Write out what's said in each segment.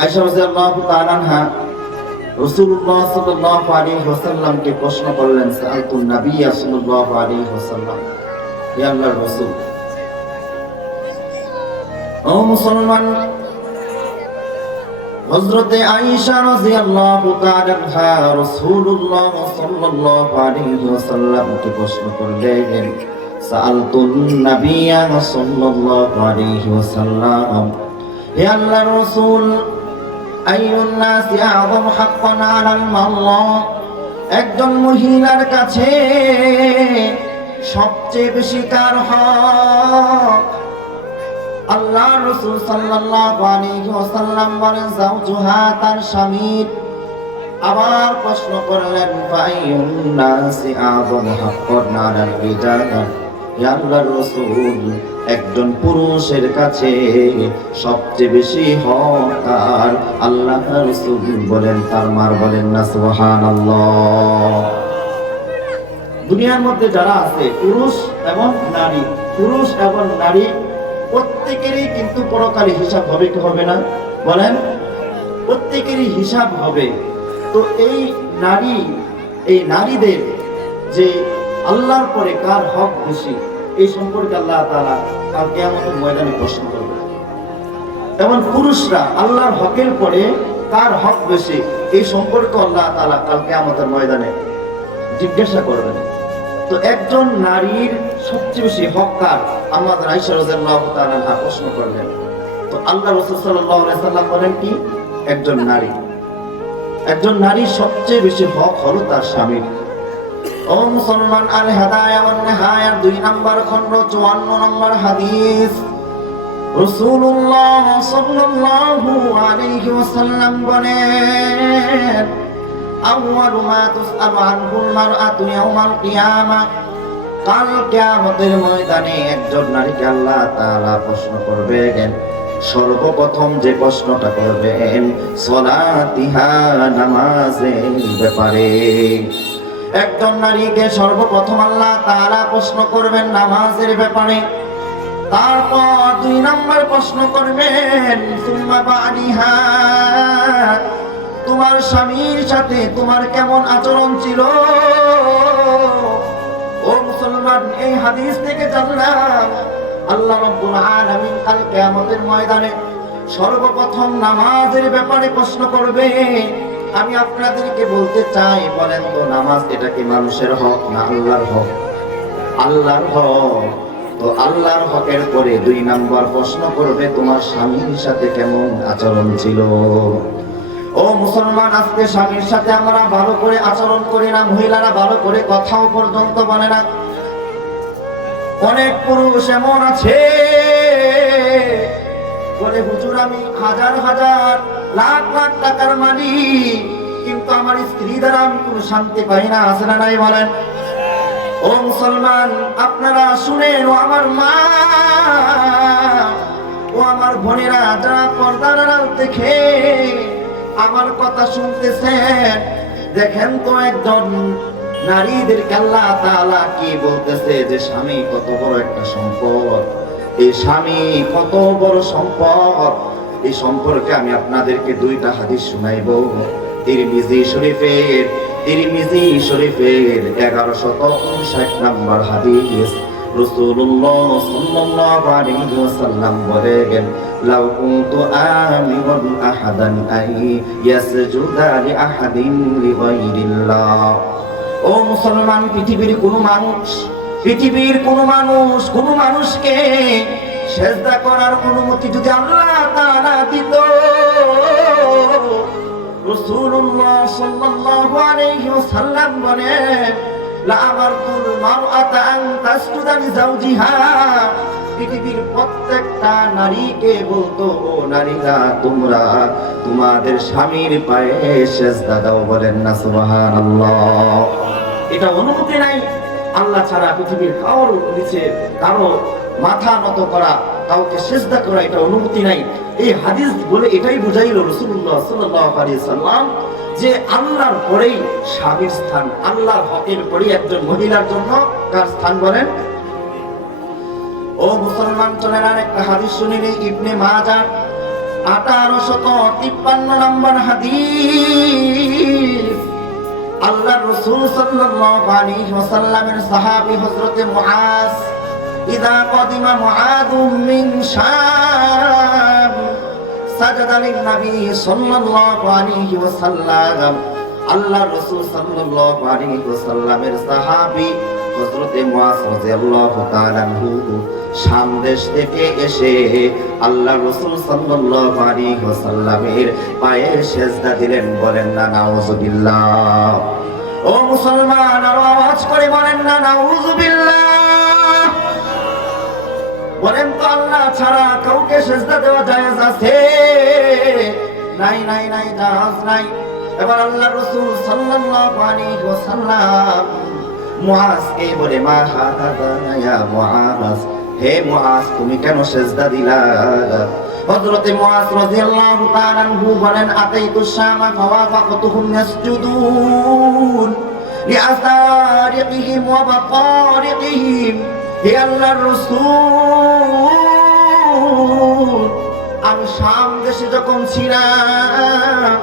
আয়েশা রাদিয়াল্লাহু তাআলা আনহা রাসূলুল্লাহ সাল্লাল্লাহু আলাইহি ওয়াসাল্লামকে প্রশ্ন করলেন, সাআলতুন নাবিয়্যা সাল্লাল্লাহু আলাইহি ওয়াসাল্লাম? ইয়া আল্লাহর রাসূল। ও মুসলমান, হযরতে আয়েশা রাদিয়াল্লাহু তাআলা আনহা রাসূলুল্লাহ সাল্লাল্লাহু আলাইহি ওয়াসাল্লামকে প্রশ্ন করলেন, সাআলতুন নাবিয়্যা সাল্লাল্লাহু আলাইহি ওয়াসাল্লাম? হে আল্লাহর রাসূল একজন মহিলার কাছে সবচেয়ে বেশি কার হক? আল্লাহ রসুল ওয়াসাল্লাম বলেন জাওজুহা তার স্বামীর আবার প্রশ্ন করলেন, ফাইয়ুন নাসি আযম হাক্কান আলাল রিজাল ইয়া একজন পুরুষের কাছে সবচেয়ে বেশি হক তার। আল্লাহ রাসূল বলেন, তার মার বলেন না, সুবহানাল্লাহ। দুনিয়ার মধ্যে যারা আছে, পুরুষ এবং নারী, পুরুষ এবং নারী, প্রত্যেকেরই কিন্তু পরকালে হিসাব হবে কি হবে না? বলেন, প্রত্যেকেরই হিসাব হবে। তো এই নারী, এই নারীদের যে আল্লাহর পরে কার হক বেশি? এই সম্পর্কে আল্লাহ তাআলা কাল কিয়ামতের ময়দানে প্রশ্ন করবে এবং পুরুষরা আল্লাহর হকের পরে কার হক বেশি? এই সম্পর্কে আল্লাহ তাআলা কাল কিয়ামতের ময়দানে জিজ্ঞাসা করবেন। তো একজন নারীর সবচেয়ে বেশি হক কার? আমাদের তাআলা আনহা প্রশ্ন করলেন। তো আল্লাহ রাসূল সাল্লাম বলেন কি? একজন নারী। একজন নারীর সবচেয়ে বেশি হক হলো তার স্বামীর। ও মুসলমান, আল হাদায়া ওয়ান নিহায়ার দুই নাম্বার খণ্ড 54 নম্বর হাদিস। রাসূলুল্লাহ সাল্লাল্লাহু আলাইহি ওয়াসাল্লাম বলেন, আউয়ালু মা তুসআলু আনহুল মারআতু ইয়াউমাল কিয়ামা। কাল কিয়ামতের ময়দানে একজন নারীকে আল্লাহ তাআলা প্রশ্ন করবেন, সর্বপ্রথম যে প্রশ্নটা করবেন, সলাতিহা নামাজের ব্যাপারে। একজন নারীকে সর্বপ্রথম আল্লাহ তারা প্রশ্ন করবেন নামাজের ব্যাপারে। তারপর দুই নম্বর প্রশ্ন করবেন তোমার স্বামীর সাথে তোমার কেমন আচরণ ছিল? ও মুসলমান, এই হাদিস থেকে জানলাম, আল্লাহ রাব্বুল আলামিন কাল কিয়ামতের ময়দানে সর্বপ্রথম নামাজের ব্যাপারে প্রশ্ন করবে আমি আপনাদেরকে বলতে চাই, বলেন তো, নামাজ এটা কি মানুষের হক না আল্লাহর হক? আল্লাহর হক। তো আল্লাহর হকের পরে দুই নাম্বার প্রশ্ন করবে, তোমার স্বামীর সাথে কেমন আচরণ ছিল? ও মুসলমান, আজকে স্বামীর সাথে আমরা ভালো করে আচরণ করি না, মহিলারা ভালো করে কথাও পর্যন্ত বলে না। অনেক পুরুষ এমন আছে, বলে, হুজুর, আমি হাজার হাজার, লাখ লাখ টাকার মালিক। আমার স্ত্রী দ্বারা আমি কোনো শান্তি পাই না, আছে না নাই বলেন? ও মুসলমান, আপনারা শুনেন, ও আমার মা, ও আমার বোনেরা যারা পর্দার দেখে আমার কথা শুনতেছেন, দেখেন তো একজন নারীদের আল্লাহ তাআলা কি বলতেছে যে স্বামী কত বড় একটা সম্পদ? এই স্বামী কত বড় সম্পদ? এই সম্পর্কে আমি আপনাদেরকে দুইটা হাদিস শুনাইব। তিরমিজি শরীফের তিরমিজি শরীফের এগারোশত উনষাট নম্বর হাদিস। রাসূলুল্লাহ সাল্লাল্লাহু আলাইহি লাউ কুনতু আহাদান আই ইয়াসজুদা লি আহাদিন ও মুসলমান, পৃথিবীর কোন মানুষ, পৃথিবীর কোন মানুষ, কোন মানুষকে সেজদা করার অনুমতি যদি আল্লাহ তাআলা দিত রাসূলুল্লাহ সাল্লাল্লাহু আলাইহি ওয়াসাল্লাম বলেন মারআতা আন তাসজুদা লিজাওজিহা পৃথিবীর প্রত্যেকটা নারীকে বলতো, ও নারীরা, তোমরা তোমাদের স্বামীর পায়ে সেজদা দাও। বলেন না, সুবহানাল্লাহ। এটা অনুমতি নাই। আল্লাহ ছাড়া পৃথিবীর কারোর নিচে কারও মাথা নত করা, কাউকে সেজদা করা, এটা অনুমতি নাই। এই হাদিস বলে এটাই বুঝাইল রসুল্লাহ সাল্লাম যে আল্লাহর পরেই স্বামীর স্থান, আল্লাহর হকের পরেই একজন মহিলার জন্য কার স্থান বলেন? ও মুসলমান চলেন একটা হাদিস শুনিনি ইবনে মাজাহ আঠারোশত তিপ্পান্ন নম্বর হাদিস। আল্লাহ রসুল সাল্লাল্লাহু আলাইহি ওয়াসাল্লামের সাহাবী হযরতে মুআজ, ইদা কদিমা মুআদুম মিন সাজাদা লিন-নবী সাল্লাল্লাহু আলাইহি ওয়াসাল্লাম। আল্লাহ রসুল সাল্লাল্লাহু আলাইহি ওয়াসাল্লামের সাহাবী হযরতে মুআজ রাদিয়াল্লাহু তাআলা আনহু শাম থেকে এসে আল্লাহ রসুল সাল্লাল্লাহু আলাইহি ওয়াসাল্লামের পায়ে সেজদা দিলেন, বলেন, না, নাউজুবিল্লাহ। ও মুসলমান, আওয়াজ করে বলেন, না, নাউজুবিল্লাহ। বলেন তো আল্লাহ ছাড়া কাউকে সেজদা দেওয়া জায়েজ আছে? নাই নাই নাই, জাহাজ নাই। এবার আল্লাহ রসুল সাল্লাল্লাহু আলাইহি ওয়াসাল্লাম মুআজকে বলে, মা হাদা ইয়া মুআজ? হে মুআজ, তুমি কেন সেজদা দিলা? হযরতে মুআজ রাদিয়াল্লাহু তাআলা আনহু বলেন, আতাইতু শামা ফাওয়াফাকতুহুম ইয়াসজুদুন লিআসারিকিহিম ওয়া বাতারিকিহিম। হে আল্লাহর রাসূল যখন ছিলাম।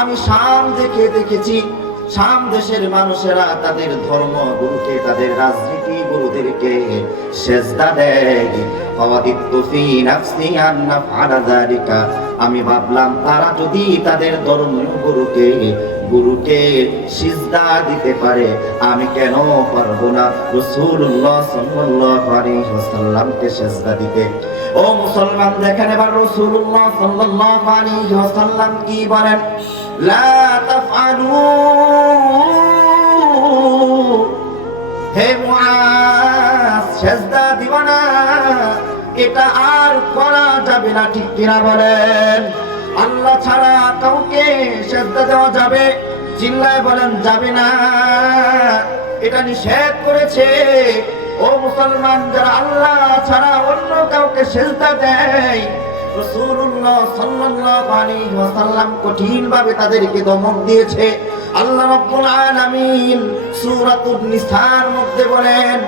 আমি শাম দেখে দেখেছি, শাম দেশের মানুষেরা তাদের ধর্ম গুরুকে তাদের রাজনীতি গুরুদেরকে সেজদা দেয়। আমি ভাবলাম, তারা যদি তাদের ধর্মীয় গুরুকে গুরুকে সিজদা দিতে পারে, আমি কেন পারব না? রাসূলুল্লাহ সাল্লাল্লাহু আলাইহি ওয়াসাল্লামকে দিতে। ও মুসলমান, দেখেন এবার রাসূলুল্লাহ সাল্লাল্লাহু আলাইহি ওয়াসাল্লাম কি বলেন? লা তাফআলু, হে মুআজ, সেজদা দিবা না। এটা আর করা যাবে না, ঠিক কিনা বলেন? আল্লাহ ছাড়া কাউকে সেজদা দেওয়া যাবে, চিল্লায় বলেন যাবে না। এটা নিষেধ করেছে। ও মুসলমান, যারা আল্লাহ ছাড়া অন্য কাউকে সেজদা দেয়, রাসূলুল্লাহ সাল্লাল্লাহু আলাইহি ওয়াসাল্লাম কঠিন ভাবে তাদেরকে দমক দিয়েছে। আল্লাহ রাব্বুল আলামিন সূরাতুন নিসার মধ্যে বলেন,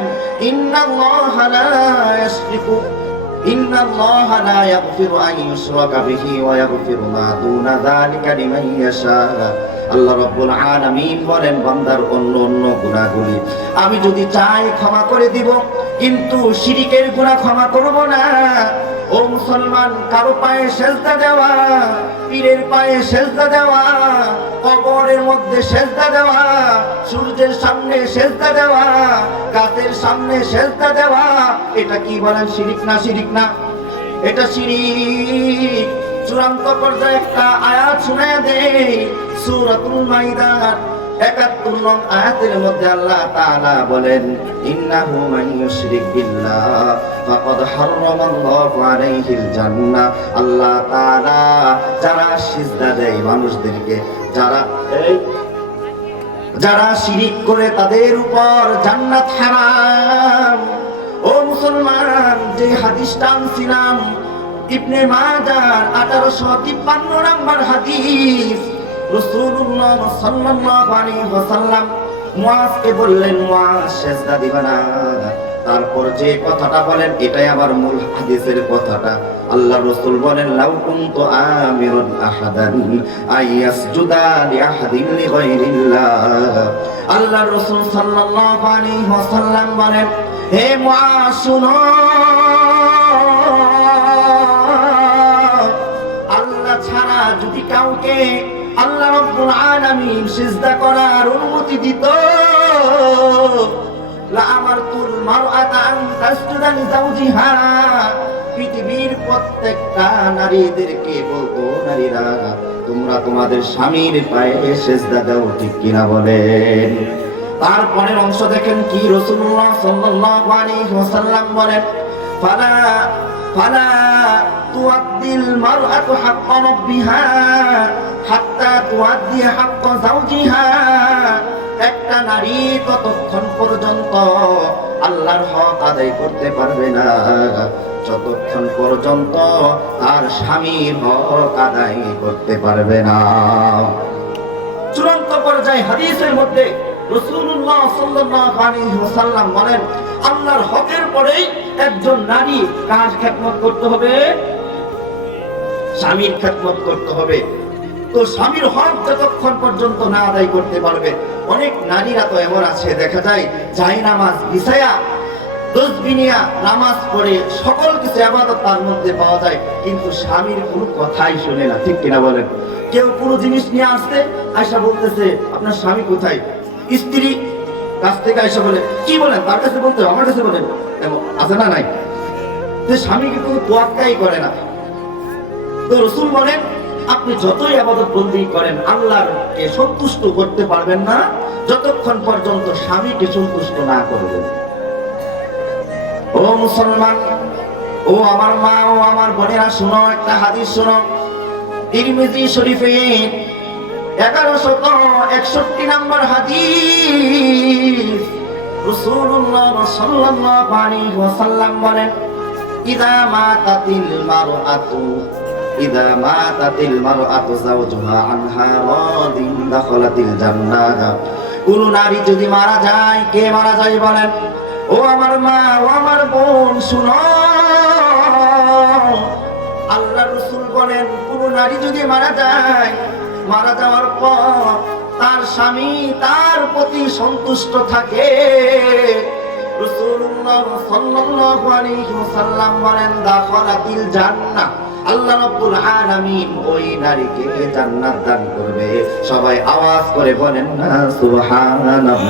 ইন্নাল্লাহা লা ইয়াশরিকু, ইন্নাল্লাহা লা ইয়াগফিরু আন ইউশরাকা বিহি ওয়া ইয়াগফিরু মা দুনা যালিকা লিমান ইয়াশা। আল্লাহ রাব্বুল আলামিন বলেন, বান্দার অন্য অন্য গুনাহগুলি আমি যদি চাই ক্ষমা করে দিব, কিন্তু শিরিকের গুনাহ ক্ষমা করব না। ও মুসলমান, কারও পায়ে সেজদা দেওয়া, পীরের পায়ে সেজদা দেওয়া, কবরের মধ্যে সেজদা দেওয়া, সূর্যের সামনে সেজদা দেওয়া, গাছের সামনে সেজদা দেওয়া, এটা কি বলেন, শিরিক না শিরিক না? এটা শিরিক। চূড়ান্ত পর্যায়ে একটা আয়াত শুনে দেই সূরাতুল মাইদার একাত্তর নং আয়াতের মধ্যে আল্লাহ তাআলা বলেন, ইন্নাহু মান ইউশরিক বিল্লাহ, ফাকাদ হারামাল্লাহু আলাইহিল জান্নাহ। আল্লাহ তাআলা যারা সিজদা দেয় মানুষদেরকে, যারা এই, যারা শিরিক করে তাদের উপর জান্নাত হারাম। ও মুসলমান, যে হাদিসটা আনছিলাম, ইবনে মাজার আঠারোশো তিপ্পান্ন নম্বর হাদিস রসুল্লাহ সাল্লাল্লাহু আলাইহি ওয়াসাল্লাম মুআজকে বললেন, মুআজ, সেজদা দিবে তারপর যে কথাটা বলেন, এটাই আবার মূল হাদিসের কথাটা। আল্লাহ রসুল বলেন, লাউ কুনতু আমিরুন আহাদান আইয়াসজুদা লিআহাদিন লিগাইরিল্লাহ। আল্লাহ রসুল সাল্লাল্লাহু আলাইহি ওয়াসাল্লাম বলেন, হে মুআজ, শুনো। আল্লাহ ছাড়া যদি কাউকে আল্লাহ রব্বুল আলামিন সিজদা করার অনুমতি দিত। লা আমারতুল মারআতা আন তাসজুদা লিজাওজিহা পৃথিবীর প্রত্যেকটা নারীদেরকে বলতো নারীরা, তোমরা তোমাদের স্বামীর পায়ে সেজদা দাও, ঠিক কিনা বলেন? তারপরের অংশ দেখেন কি রাসূলুল্লাহ সাল্লাল্লাহু আলাইহি ওয়াসাল্লাম বলেন, ফালা ফালা তুআদ্দিল মারআতু হাক্কা রাব্বিহা, হাত্তা তুআদ্দি হাক্কা যাওজিহা। একটা নারী ততক্ষণ পর্যন্ত আল্লাহর হক আদায় করতে পারবে না। যতক্ষণ পর্যন্ত তার স্বামীর হক আদায় করতে পারবে না। চূড়ান্ত পর্যায়ে হাদিসের মধ্যে রাসূলুল্লাহ সাল্লাল্লাহু আলাইহি ওয়াসাল্লাম বলেন, আল্লাহর হকের পরেই একজন নারী কার খেদমত করতে হবে। স্বামীর খেদমত করতে হবে। তো স্বামীর হক যতক্ষণ পর্যন্ত না আদায় করতে পারবে, অনেক নারীরা তো এমন আছে, দেখা যায়, যাই নামাজ বিছায়া দোষ বিনিয়া নামাজ পড়ে সকল কিছু আবাদত তার মধ্যে পাওয়া যায়, কিন্তু স্বামীর কোনো কথাই শুনে না, ঠিক কিনা বলেন? কেউ কোনো জিনিস নিয়ে আসতে, আয়সা বলতেছে, আপনার স্বামী কোথায়? স্ত্রী কাছ থেকে আয়সা বলে, কি বলেন? তার কাছে বলতে আমার কাছে বলেন। আছে না নাই? স্বামীকে কোনো তোয়াক্কাই করে না। তো রসুল বলেন, আপনি যতই আবাদত বন্দি করেন আল্লাহকে সন্তুষ্ট করতে পারবেন না, যতক্ষণ পর্যন্ত স্বামীকে সন্তুষ্ট না করবেন। ও মুসলমান, ও আমার মা, ও আমার বোনেরা, শুনো, একটা হাদিস শুনো। তিরমিজি শরীফে এগারোশত একষট্টি নম্বর হাদিস। রসুল্লাহ সাল্লাল্লাহু আলাইহি ওয়াসাল্লাম বলেন, ইদা মাতাতিল মারআতু। ইদা মাতাতিল মারআতু যাওজুহা আনহা রাদিন দাখালাতিল জান্নাহ কোন নারী যদি মারা যায়, কে মারা যায় বলেন? ও আমার মা, ও আমার বোন, শুনো। আল্লাহ রসুল বলেন, কোন নারী যদি মারা যায়, মারা যাওয়ার পর তার স্বামী তার প্রতি সন্তুষ্ট থাকে। রাসূলুল্লাহ সাল্লাল্লাহু আলাইহি ওয়াসাল্লাম বলেন, দাখালাতিল জান্নাহ আল্লাহ রাব্বুল আলামিন ওই নারীকে জান্নাত দান করবে। সবাই আওয়াজ করে বলেন না সুবহানাল্লাহ।